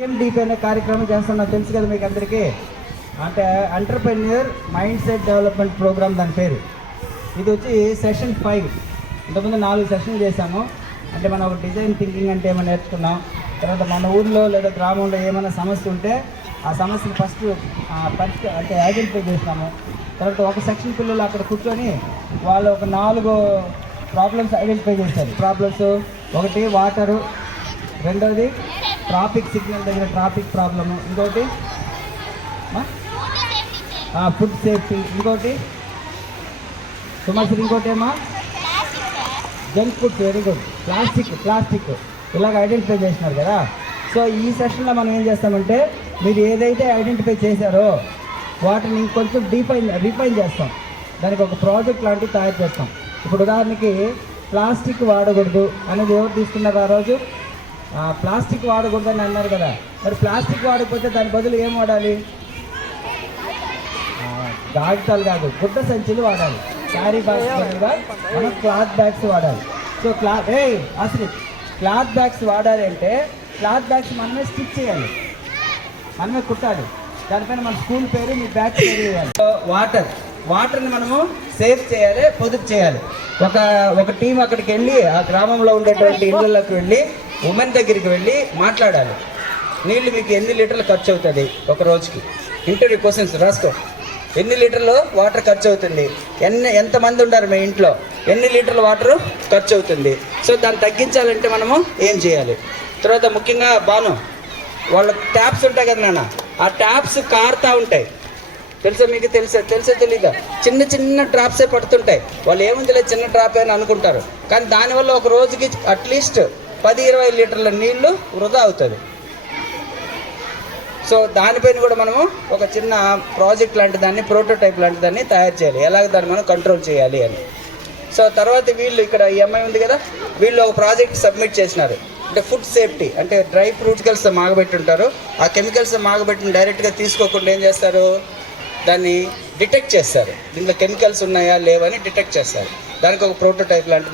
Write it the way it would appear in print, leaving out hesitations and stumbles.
EMDP అనే కార్యక్రమం చేస్తున్నా తెలుసు కదా మీకు అందరికీ. అంటే entrepreneur mindset development programme దాని పేరు. ఇది వచ్చి సెషన్ 5. ఇంతకుముందు 4 సెషన్లు చేశాము. అంటే మనం ఒక డిజైన్ థింకింగ్ అంటే ఏమైనా నేర్చుకున్నాం. తర్వాత మన ఊర్లో లేదా గ్రామంలో ఏమైనా సమస్య ఉంటే ఆ సమస్యను ఫస్ట్ అంటే ఐడెంటిఫై చేసినాము. తర్వాత ఒక సెక్షన్ పిల్లలు అక్కడ కూర్చొని వాళ్ళు ఒక 4 ప్రాబ్లమ్స్ ఐడెంటిఫై చేశారు. ప్రాబ్లమ్స్ ఒకటి వాటరు, రెండోది ట్రాఫిక్ సిగ్నల్ దగ్గర ట్రాఫిక్ ప్రాబ్లము, ఇంకోటి ఫుడ్ సేఫ్టీ, ఇంకోటి సుమశ్రీ, ఇంకోటి ఏమో junk foods, very good, plastic ఇలాగ ఐడెంటిఫై చేసినారు కదా. సో ఈ సెషన్లో మనం ఏం చేస్తామంటే మీరు ఏదైతే ఐడెంటిఫై చేశారో వాటిని ఇంకొంచెం రిఫైన్ చేస్తాం. దానికి ఒక ప్రాజెక్ట్ లాంటివి తయారు చేస్తాం. ఇప్పుడు ఉదాహరణకి ప్లాస్టిక్ వాడకూడదు అనేది ఎవరు తీసుకున్నారు ఆ రోజు? ప్లాస్టిక్ వాడకూడదని అన్నారు కదా. మరి ప్లాస్టిక్ వాడకపోతే దాని బదులు ఏం వాడాలి? కాగితాలు కాదు, గుడ్డ సంచులు వాడాలి. క్యారీ బ్యాగ్స్ బదులుగా మనం క్లాత్ బ్యాగ్స్ వాడాలి. సో అసలు క్లాత్ బ్యాగ్స్ వాడాలి అంటే క్లాత్ బ్యాగ్స్ మనమే స్టిచ్ చేయాలి, మనమే కుట్టాలి. దానిపైన మన స్కూల్ పేరు, మీ బ్యాగ్ పేరు వేయాలి. వాటర్ని మనము సేవ్ చేయాలి, పొదుపు చేయాలి. ఒక టీం అక్కడికి వెళ్ళి ఆ గ్రామంలో ఉండేటువంటి ఇళ్ళకి వెళ్ళి ఉమెన్ దగ్గరికి వెళ్ళి మాట్లాడాలి. నీళ్ళు మీకు ఎన్ని లీటర్లు ఖర్చు అవుతుంది ఒక రోజుకి? ఇంటర్వ్యూ క్వశ్చన్స్ రాసుకో. ఎన్ని లీటర్లు వాటర్ ఖర్చు అవుతుంది, ఎంతమంది ఉన్నారు మీ ఇంట్లో, ఎన్ని లీటర్ల వాటర్ ఖర్చు అవుతుంది. సో దాన్ని తగ్గించాలంటే మనము ఏం చేయాలి? తర్వాత ముఖ్యంగా వాళ్ళ ట్యాప్స్ ఉంటాయి కదా నాన్న, ఆ ట్యాప్స్ కారుతూ ఉంటాయి. తెలుసా మీకు? తెలుసా తెలీదా? చిన్న డ్రాప్సే పడుతుంటాయి. వాళ్ళు ఏముందిలే చిన్న డ్రాప్ అని అనుకుంటారు. కానీ దానివల్ల ఒక రోజుకి అట్లీస్ట్ 10-20 లీటర్ల నీళ్లు వృధా అవుతుంది. సో దానిపైన కూడా మనము ఒక చిన్న ప్రాజెక్ట్ లాంటి దాన్ని, ప్రోటోటైప్ లాంటి దాన్ని తయారు చేయాలి, ఎలాగ దాన్ని మనం కంట్రోల్ చేయాలి అని. సో తర్వాత వీళ్ళు ఇక్కడ ఈ అమ్మాయి ఉంది కదా, వీళ్ళు ఒక ప్రాజెక్ట్ సబ్మిట్ చేసినారు. అంటే ఫుడ్ సేఫ్టీ, అంటే డ్రై ఫ్రూట్స్ మాగబెట్టి ఉంటారు. ఆ కెమికల్స్ మాగబెట్టిన డైరెక్ట్గా తీసుకోకుండా ఏం చేస్తారు, దాన్ని డిటెక్ట్ చేస్తారు. దీంట్లో కెమికల్స్ ఉన్నాయా లేవని డిటెక్ట్ చేస్తారు. దానికి ఒక ప్రోటోటైప్ లాంటిది